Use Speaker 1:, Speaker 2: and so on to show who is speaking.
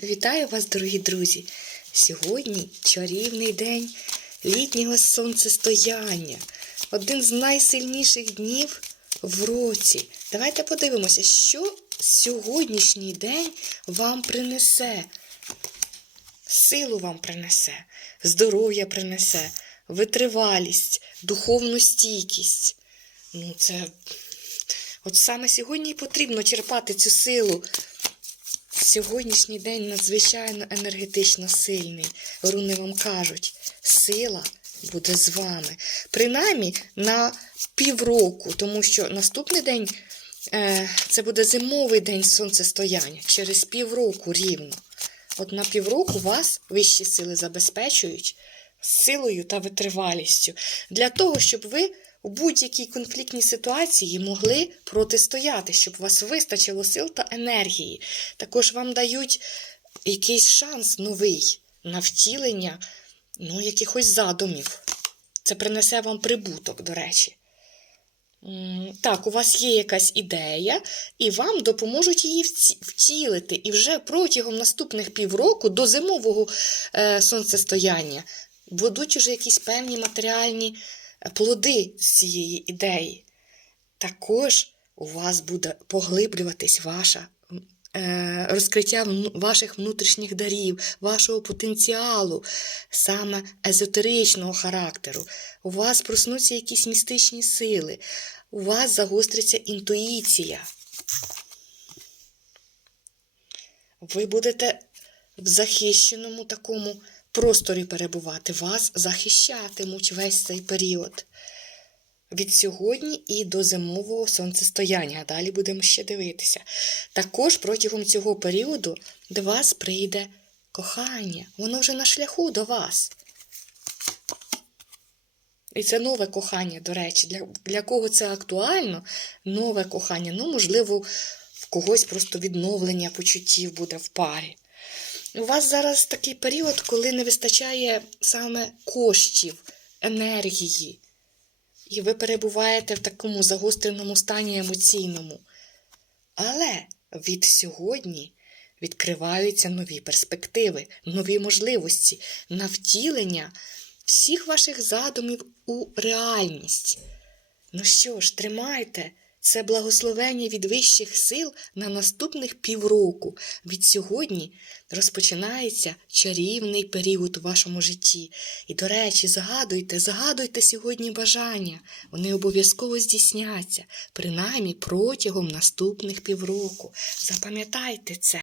Speaker 1: Вітаю вас, дорогі друзі! Сьогодні чарівний день літнього сонцестояння. Один з найсильніших днів в році. Давайте подивимося, що сьогоднішній день вам принесе. Силу вам принесе, здоров'я принесе, витривалість, духовну стійкість. Ну, це от саме сьогодні і потрібно черпати цю силу. Сьогоднішній день надзвичайно енергетично сильний. Руни вам кажуть, сила буде з вами. Принаймні на півроку, тому що наступний день е, це буде зимовий день сонцестояння, через півроку рівно. От на півроку вас вищі сили забезпечують силою та витривалістю для того, щоб ви у будь-якій конфліктній ситуації могли протистояти, щоб у вас вистачило сил та енергії. Також вам дають якийсь шанс новий на втілення ну, якихось задумів. Це принесе вам прибуток, до речі. Так, у вас є якась ідея, і вам допоможуть її втілити. І вже протягом наступних півроку до зимового е, сонцестояння будуть уже якісь певні матеріальні плоди цієї ідеї. Також у вас буде поглиблюватись ваша е, розкриття ваших внутрішніх дарів, вашого потенціалу, саме езотеричного характеру. У вас проснуться якісь містичні сили, у вас загостриться інтуїція. Ви будете в захищеному такому просторі перебувати. Вас захищатимуть весь цей період. Від сьогодні і до зимового сонцестояння. Далі будемо ще дивитися. Також протягом цього періоду до вас прийде кохання. Воно вже на шляху до вас. І це нове кохання, до речі. Для, для кого це актуально? Нове кохання. Ну, можливо, в когось просто відновлення почуттів буде в парі. У вас зараз такий період, коли не вистачає саме коштів, енергії. І ви перебуваєте в такому загостреному стані емоційному. Але від сьогодні відкриваються нові перспективи, нові можливості на втілення всіх ваших задумів у реальність. Ну що ж, тримайте це благословення від вищих сил на наступних півроку. Від сьогодні розпочинається чарівний період у вашому житті. І, до речі, згадуйте, згадуйте сьогодні бажання. Вони обов'язково здійсняться, принаймні протягом наступних півроку. Запам'ятайте це.